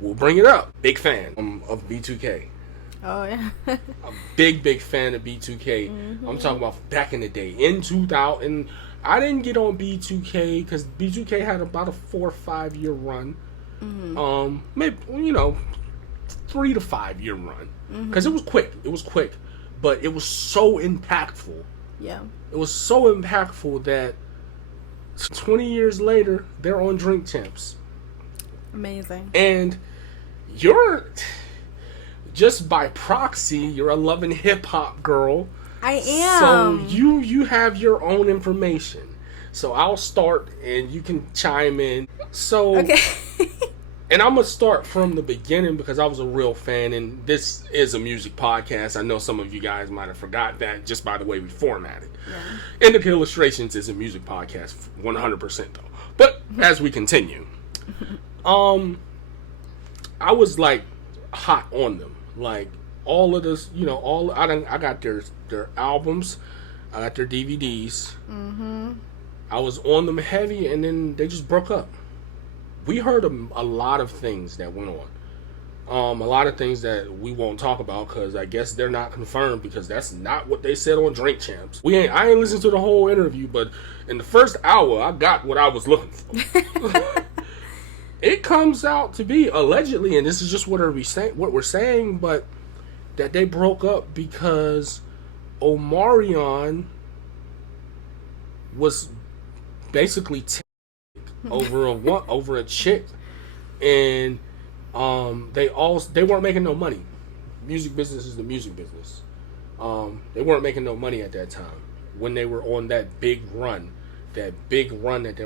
we'll bring it up. Big fan of B2K. Oh, yeah. A big fan of B2K. Mm-hmm. I'm talking about back in the day. In 2000, I didn't get on B2K because B2K had about a 4 or 5 year run. Mm-hmm. Maybe, 3 to 5 year run. Because it was quick. It was quick. But it was so impactful. Yeah. It was so impactful that 20 years later, they're on Drink Champs. Amazing. And you're, just by proxy, you're a loving hip-hop girl. I am. So you have your own information. So I'll start and you can chime in. So, okay. And I'm going to start from the beginning because I was a real fan, and this is a music podcast. I know some of you guys might have forgot that just by the way we format it. Yeah. Indica Illustrations is a music podcast, 100% though. But as we continue, I was like hot on them. Like all of this, I got their albums, I got their DVDs. Mm-hmm. I was on them heavy, and then they just broke up. We heard a lot of things that went on. A lot of things that we won't talk about because I guess they're not confirmed because that's not what they said on Drink Champs. I ain't listened to the whole interview, but in the first hour, I got what I was looking for. It comes out to be allegedly, and this is just what we're saying, but that they broke up because Omarion was basically over a chick, and they weren't making no money. Music business is the music business. They weren't making no money at that time when they were on that big run that they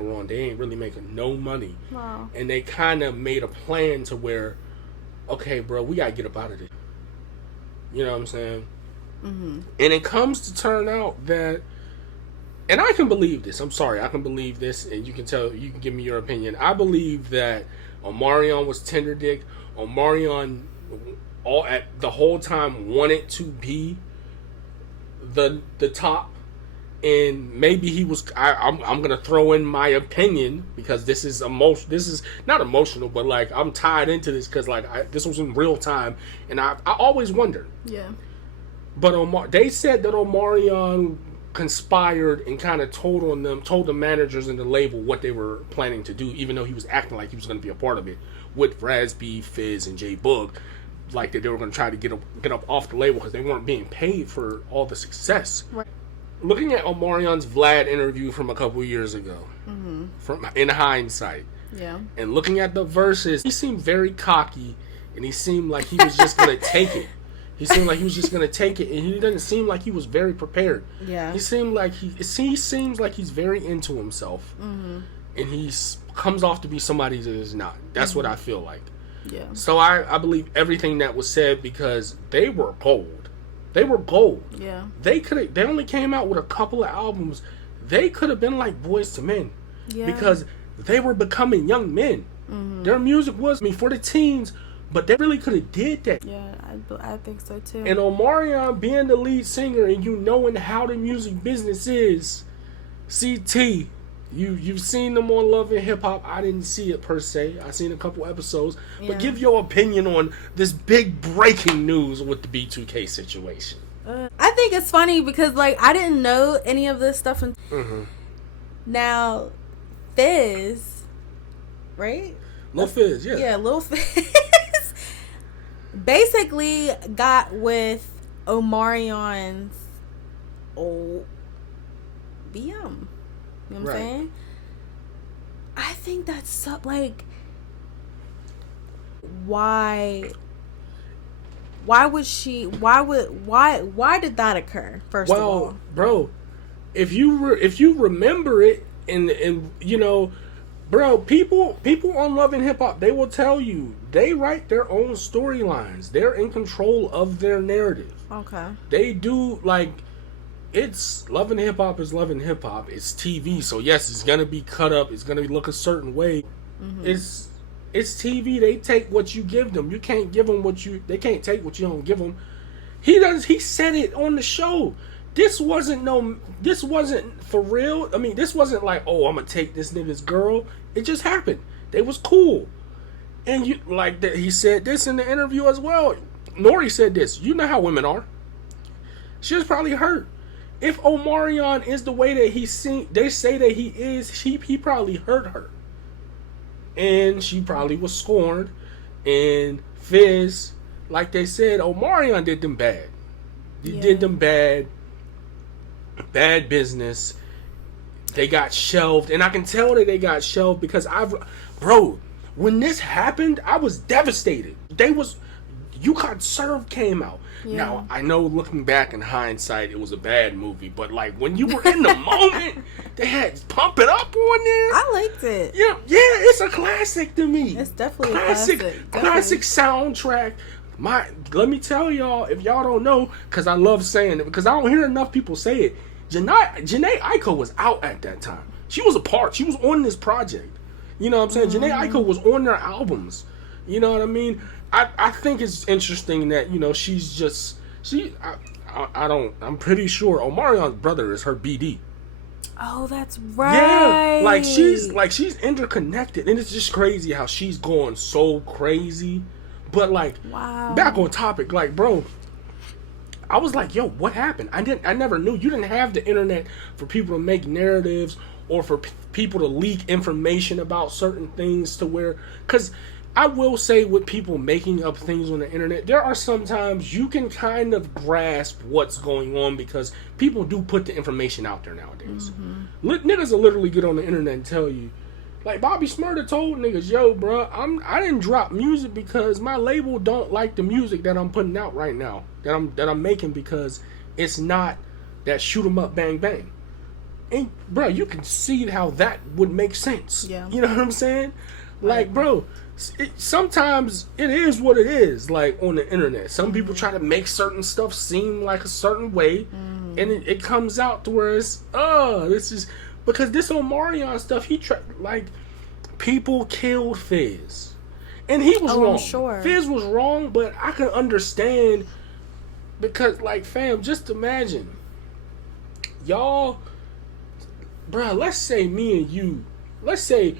were on. They ain't really making no money. Wow. And they kind of made a plan to where, okay, bro, we gotta get up out of this. You know what I'm saying? Mm-hmm. And it comes to turn out that, and I can believe this. I'm sorry, I can believe this, and you can give me your opinion. I believe that Omarion was tender dick. Omarion, the whole time wanted to be the top, and maybe he was. I'm gonna throw in my opinion because this is This is not emotional, but like I'm tied into this because this was in real time, and I always wondered. Yeah. But they said that Omarion conspired and kind of told the managers and the label what they were planning to do, even though he was acting like he was going to be a part of it with B, Fizz, and Boog, like that they were going to try to get up off the label because they weren't being paid for all the success. Right. Looking at Omarion's Vlad interview from a couple years ago, from in hindsight, yeah, and looking at the verses, he seemed very cocky, and he seemed like he was just going to take it. He seemed like he was just going to take it, and he doesn't seem like he was very prepared. Yeah. He seemed like he seems like he's very into himself. Mm-hmm. And he comes off to be somebody that is not. That's what I feel like. Yeah. So I believe everything that was said because they were gold. They were gold. Yeah. They only came out with a couple of albums. They could have been like Boys to Men. Yeah. Because they were becoming young men. Mm-hmm. Their music was, for the teens, but they really could have did that. Yeah, I think so too. And Omarion being the lead singer and you knowing how the music business is, CT, you've seen them on Love and Hip Hop. I didn't see it per se. I seen a couple episodes. Yeah. But give your opinion on this big breaking news with the B2K situation. I think it's funny because I didn't know any of this stuff. Now, Fizz, right? Lil Fizz, yeah. Yeah, Lil Fizz. Basically got with Omarion's old BM. You know what I'm saying? I think that's so, why did that occur, first of all? Well, bro, if you remember it and bro, people on Love and Hip Hop, they will tell you they write their own storylines. They're in control of their narrative. Okay. They do it's Love and Hip Hop is Love and Hip Hop. It's TV, so yes, it's gonna be cut up. It's gonna look a certain way. Mm-hmm. It's TV. They take what you give them. You can't give them they can't take what you don't give them. He said it on the show. This wasn't for real. I mean, this wasn't like, oh, I'm gonna take this nigga's girl. It just happened. They was cool. And you like that he said this in the interview as well. Nori said this. You know how women are. She was probably hurt. If Omarion is the way that they say that he is, he probably hurt her. And she probably was scorned. And Fizz, like they said, Omarion did them bad. He did them bad business. They got shelved. And I can tell that they got shelved because when this happened, I was devastated. You Got Served came out. Yeah. Now, I know looking back in hindsight, it was a bad movie, but like when you were in the moment, they had Pump It Up on there. I liked it. Yeah, it's a classic to me. It's definitely a classic. Classic soundtrack. Let me tell y'all, if y'all don't know, because I love saying it, because I don't hear enough people say it, Janae Aiko was out at that time. She was she was on this project. You know what I'm saying? Janae Aiko was on their albums. You know what I mean? I think it's interesting that, I'm pretty sure Omarion's brother is her BD. Oh, that's right. Yeah, she's interconnected, and it's just crazy how she's going so crazy. But wow. Back on topic, bro, I was like, yo, what happened? I never knew. You didn't have the internet for people to make narratives or for people to leak information about certain things to where, because I will say with people making up things on the internet, there are sometimes you can kind of grasp what's going on because people do put the information out there nowadays. Niggas will literally get on the internet and tell you, like Bobby Smurda told niggas, yo, bro, I didn't drop music because my label don't like the music that I'm putting out right now, that I'm making, because it's not that shoot 'em up bang bang. And bro, you can see how that would make sense. Yeah. You know what I'm saying? Like, bro, sometimes it is what it is, like, on the internet. Some people try to make certain stuff seem like a certain way, and it comes out to where it's, this is, because this Omarion stuff, people killed Fizz. And he was wrong. Sure. Fizz was wrong, but I can understand, because, like, fam, just imagine, y'all, bruh, let's say me and you, let's say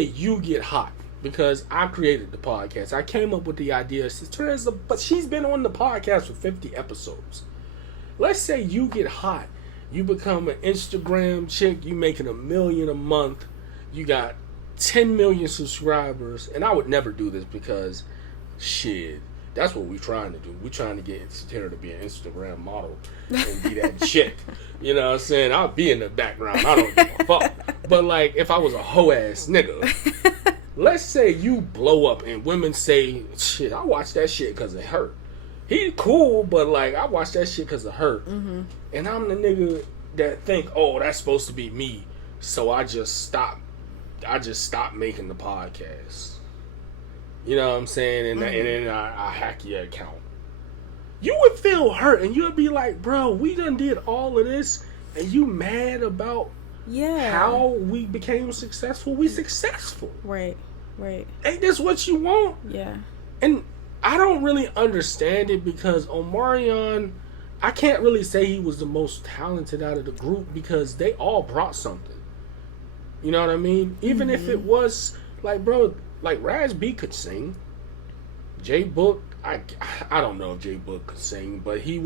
you get hot. Because I created the podcast. I came up with the idea. But she's been on the podcast for 50 episodes. Let's say you get hot. You become an Instagram chick. You making $1 million a month. You got 10 million subscribers. And I would never do this because, shit, that's what we're trying to do. We're trying to get Tanner to be an Instagram model and be that chick. You know what I'm saying? I'll be in the background. I don't give a fuck. But, like, if I was a hoe-ass nigga... Let's say you blow up and women say, shit, I watched that shit because it hurt. He cool, but like, I watched that shit because it hurt. And I'm the nigga that think, oh, that's supposed to be me. So I just stopped making the podcast. You know what I'm saying? And then I hack your account. You would feel hurt and you'd be like, bro, we done did all of this and you mad about how we became successful? We successful. Right. Ain't this what you want? Yeah. And I don't really understand it because Omarion, I can't really say he was the most talented out of the group because they all brought something. You know what I mean? Even if it was like, bro, like Raz B could sing. J Boog, I don't know if J Boog could sing, but he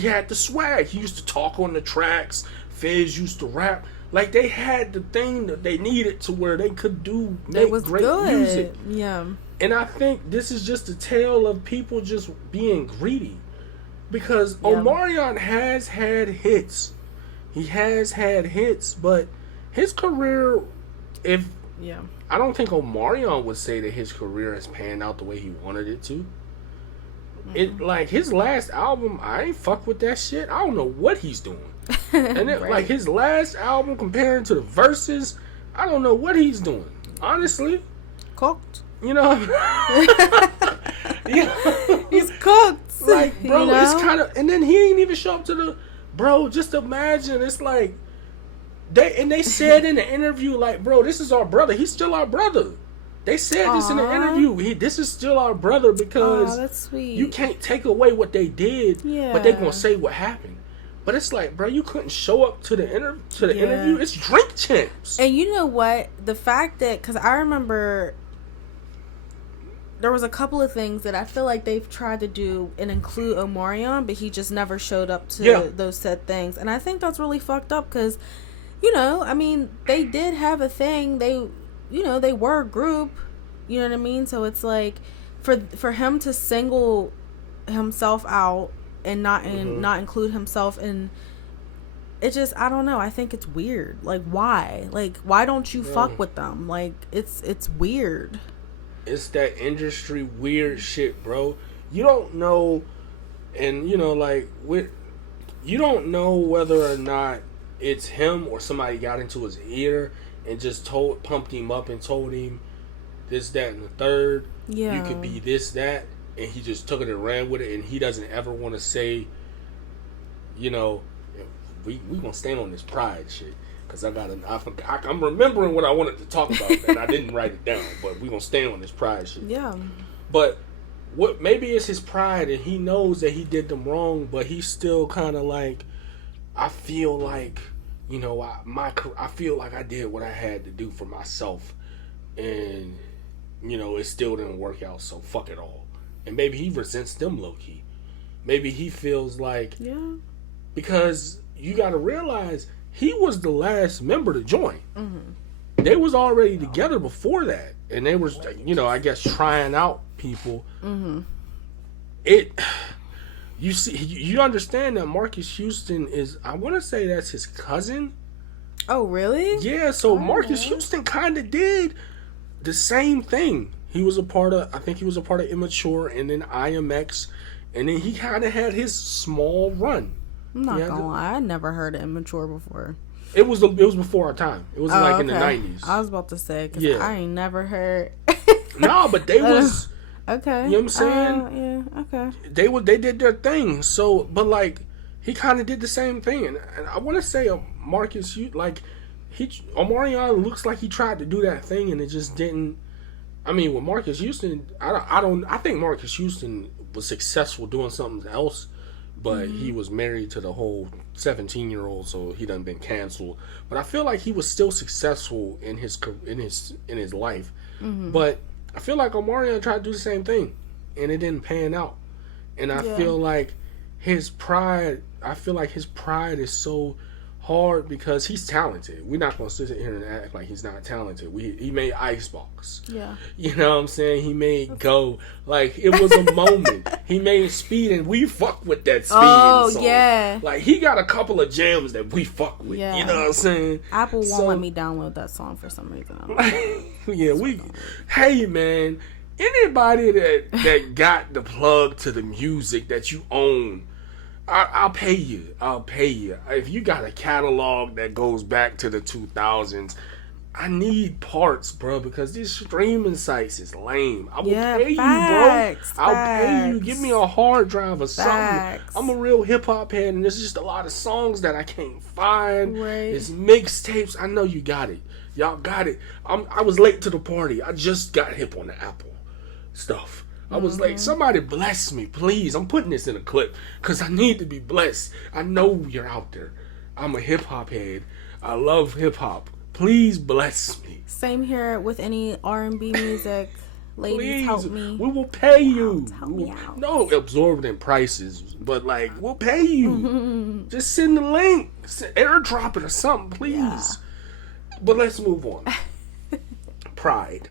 had the swag. He used to talk on the tracks. Fizz used to rap. Like, they had the thing that they needed to where they could make great music. Yeah. And I think this is just a tale of people just being greedy. Because Omarion has had hits. He has had hits, but his career, I don't think Omarion would say that his career has panned out the way he wanted it to. It, like, his last album, I ain't fuck with that shit. I don't know what he's doing. And then, like, his last album comparing to the verses, I don't know what he's doing. Honestly. Cooked. You know? He's cooked. Like, bro, it's kind of... And then he ain't even show up to the... Bro, just imagine. It's like... They said in the interview, like, bro, this is our brother. He's still our brother. They said this in the interview. This is still our brother because that's sweet. You can't take away what they did, but they gonna say what happened. But it's like, bro, you couldn't show up to the interview. It's Drink Champs. And you know what? The fact that, because I remember there was a couple of things that I feel like they've tried to do and include Omarion, but he just never showed up to those said things. And I think that's really fucked up because, you know, I mean, they did have a thing. They, you know, they were a group. You know what I mean? So it's like for him to single himself out and not include himself in it, just, I don't know, I think it's weird. Like, why don't you fuck with them? Like, it's weird. It's that industry weird shit, bro. You don't know, and you know, like, you don't know whether or not it's him or somebody got into his ear and just pumped him up and told him this, that, and the third. Yeah. You could be this, that, and he just took it and ran with it, and he doesn't ever want to say, you know, we gonna stand on this pride shit. Because I'm remembering what I wanted to talk about, and I didn't write it down, but we gonna stand on this pride shit. Yeah. But maybe it's his pride, and he knows that he did them wrong, but he's still kind of like, I feel like, you know, I feel like I did what I had to do for myself, and you know, it still didn't work out, so fuck it all. And maybe he resents them low key. Maybe he feels like, because you got to realize he was the last member to join. Mm-hmm. They was already together before that, and they was, you know, I guess trying out people. Mm-hmm. You see, you understand that Marcus Houston is, I want to say that's his cousin. Oh, really? Yeah, so Marcus Houston kind of did the same thing. He was a part of, I think he was a part of Immature and then IMX, and then he kind of had his small run. I'm not gonna lie, I never heard of Immature before. It was before our time. It was in the 90s. I was about to say, because I ain't never heard. No, but they was... Okay. You know what I'm saying? Yeah, okay. They did their thing. So, but like, he kind of did the same thing. And I want to say Marcus, Omarion looks like he tried to do that thing and it just didn't. I mean, with Marcus Houston, I think Marcus Houston was successful doing something else, but he was married to the whole 17-year-old, so he done been canceled. But I feel like he was still successful in his life. Mm-hmm. But I feel like Omarion tried to do the same thing, and it didn't pan out. And I feel like his pride is so hard because he's talented. We're not going to sit here and act like he's not talented. He made Icebox. Yeah. You know what I'm saying? He made Go. Like, it was a moment. He made Speed, and we fuck with that Speed song. Yeah. Like, he got a couple of jams that we fuck with. Yeah. You know what I'm saying? Apple won't let me download that song for some reason. Hey, man, anybody that got the plug to the music that you own, I'll pay you. If you got a catalog that goes back to the 2000s, I need parts, bro, because these streaming sites is lame. I will pay you, bro. I'll pay you. Give me a hard drive or something. I'm a real hip-hop head, and there's just a lot of songs that I can't find. Right. It's mixtapes. I know you got it. Y'all got it. I was late to the party. I just got hip on the Apple stuff. I was like, somebody bless me, please. I'm putting this in a clip because I need to be blessed. I know you're out there. I'm a hip-hop head. I love hip-hop. Please bless me. Same here with any R&B music. Ladies, please, help me. We will pay you. Help me out. No exorbitant prices, but like, we'll pay you. Just send the link. Airdrop it or something, please. Yeah. But let's move on. Pride.